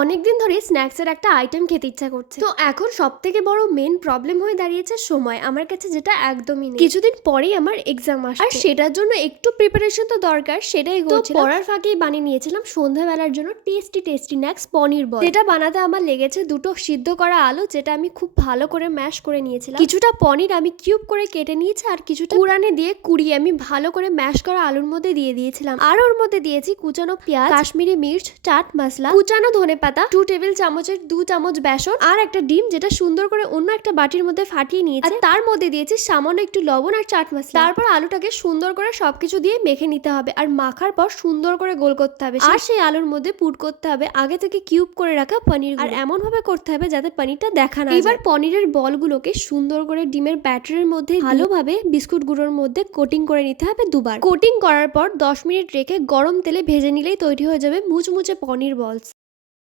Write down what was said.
অনেকদিন ধরে স্ন্যাক্সের একটা আইটেম খেতে ইচ্ছা করছে। তো এখন সবথেকে বড় মেন প্রবলেম হয়ে দাঁড়িয়েছে সময় আমার কাছে, যেটা একদমই নেই। কিছুদিন পরেই আমার এক্সাম আসছে, আর সেটার জন্য একটু প্রিপারেশন তো দরকার, সেটাই করছিলাম। পড়ার ফাঁকেই বানিয়ে নিয়েছিলাম সন্ধ্যাবেলার জন্য টেস্টি টেস্টি স্ন্যাক্স পনির বল। যেটা বানাতে আমার লেগেছে দুটো সিদ্ধ করা আলু, যেটা আমি খুব ভালো করে ম্যাশ করে নিয়েছিলাম। কিছুটা পনির আমি কিউব করে কেটে নিয়েছি, আর কিছুটা কুড়ানে দিয়ে কুড়িয়ে আমি ভালো করে ম্যাশ করা আলুর মধ্যে দিয়ে দিয়েছিলাম। আর ওর মধ্যে দিয়েছি কুচানো পেঁয়াজ, কাশ্মীরি মির্চ, চাট মশলা, কুচানো ধনে পাতা, 2 টেবিল চামচের 2 চামচ বেসন, আর একটা ডিম যেটা সুন্দর করে অন্য একটা বাটির মধ্যে ফাটিয়ে নিয়েছি। আর তার মধ্যে দিয়েছি সামান্য একটু লবণ আর চাট মশলা। তারপর আলুটাকে সুন্দর করে সবকিছু দিয়ে মেখে নিতে হবে, আর মাখার পর সুন্দর করে গোল করতে হবে। আর সেই আলুর মধ্যে পুর করতে হবে আগে থেকে কিউব করে রাখা পনির, আর এমন ভাবে করতে হবে যাতে পনিরটা দেখা না যায়। এবার পনিরের বলগুলোকে সুন্দর করে ডিমের ব্যাটারের মধ্যে ভালোভাবে বিস্কুট গুঁড়োর মধ্যে কোটিং করে নিতে হবে দুবার। কোটিং করার পর 10 মিনিট রেখে গরম তেলে ভেজে নিলেই তৈরি হয়ে যাবে মুচমুচে পনির বলস।